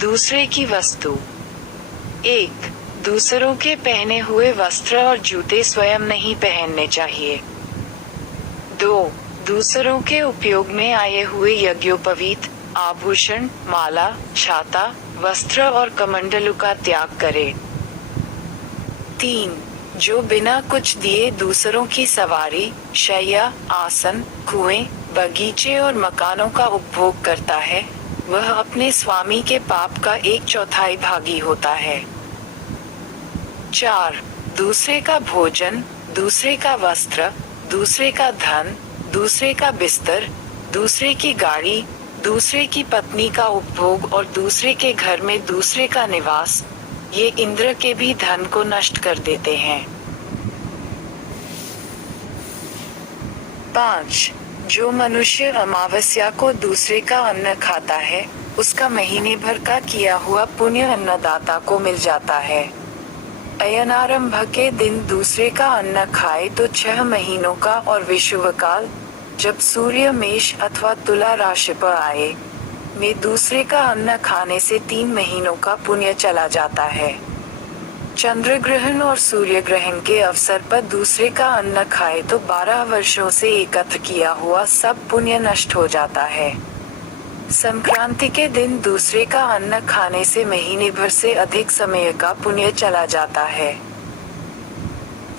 दूसरे की वस्तु। 1. दूसरों के पहने हुए वस्त्र और जूते स्वयं नहीं पहनने चाहिए। 2. दूसरों के उपयोग में आए हुए यज्ञोपवीत, आभूषण, माला, छाता, वस्त्र और कमंडलू का त्याग करें। 3. जो बिना कुछ दिए दूसरों की सवारी, शैया, आसन, कुएं, बगीचे और मकानों का उपभोग करता है, वह अपने स्वामी के पाप का 1/4 भागी होता है। 4. दूसरे का भोजन, दूसरे का वस्त्र, दूसरे का धन, दूसरे का बिस्तर, दूसरे की गाड़ी, दूसरे की पत्नी का उपभोग और दूसरे के घर में दूसरे का निवास, ये इंद्र के भी धन को नष्ट कर देते हैं। 5. जो मनुष्य अमावस्या को दूसरे का अन्न खाता है, उसका महीने भर का किया हुआ पुण्य अन्नदाता को मिल जाता है। अयनारंभ के दिन दूसरे का अन्न खाए तो 6 महीनों का और विषुवकाल, जब सूर्य मेष अथवा तुला राशि पर आए, में दूसरे का अन्न खाने से 3 महीनों का पुण्य चला जाता है। चंद्र ग्रहण और सूर्य ग्रहण के अवसर पर दूसरे का अन्न खाए तो 12 वर्षों से एकत्र किया हुआ सब पुण्य नष्ट हो जाता है। संक्रांति के दिन दूसरे का अन्न खाने से महीने भर से अधिक समय का पुण्य चला जाता है।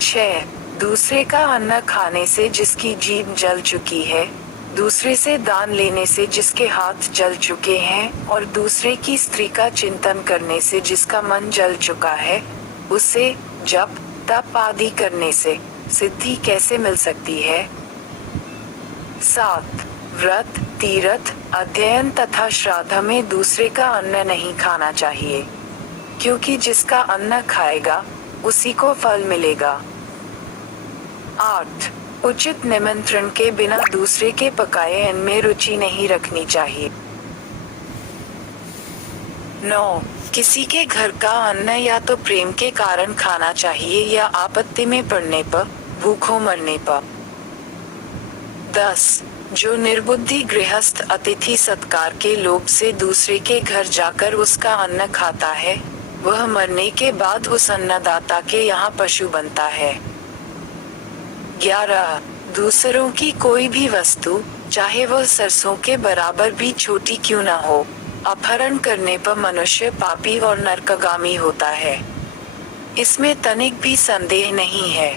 6. दूसरे का अन्न खाने से जिसकी जीभ जल चुकी है, दूसरे से दान लेने से जिसके हाथ जल चुके हैं और दूसरे की स्त्री का चिंतन करने से जिसका मन जल चुका है, उसे जप तप आदि करने से सिद्धि कैसे मिल सकती है। 7. व्रत, तीर्थ, अध्ययन तथा श्राद्ध में दूसरे का अन्न नहीं खाना चाहिए, क्योंकि जिसका अन्न खाएगा उसी को फल मिलेगा। 8. उचित निमंत्रण के बिना दूसरे के पकाए अन्न में रुचि नहीं रखनी चाहिए। 9. किसी के घर का अन्न या तो प्रेम के कारण खाना चाहिए या आपत्ति में पड़ने पर, भूखों मरने पर। 10. जो निर्बुद्धि गृहस्थ अतिथि सत्कार के लोभ से दूसरे के घर जाकर उसका अन्न खाता है, वह मरने के बाद उस अन्नदाता के यहाँ पशु बनता है। 11. दूसरों की कोई भी वस्तु, चाहे वह सरसों के बराबर भी छोटी क्यों न हो, अपहरण करने पर मनुष्य पापी और नरकगामी होता है। इसमें तनिक भी संदेह नहीं है।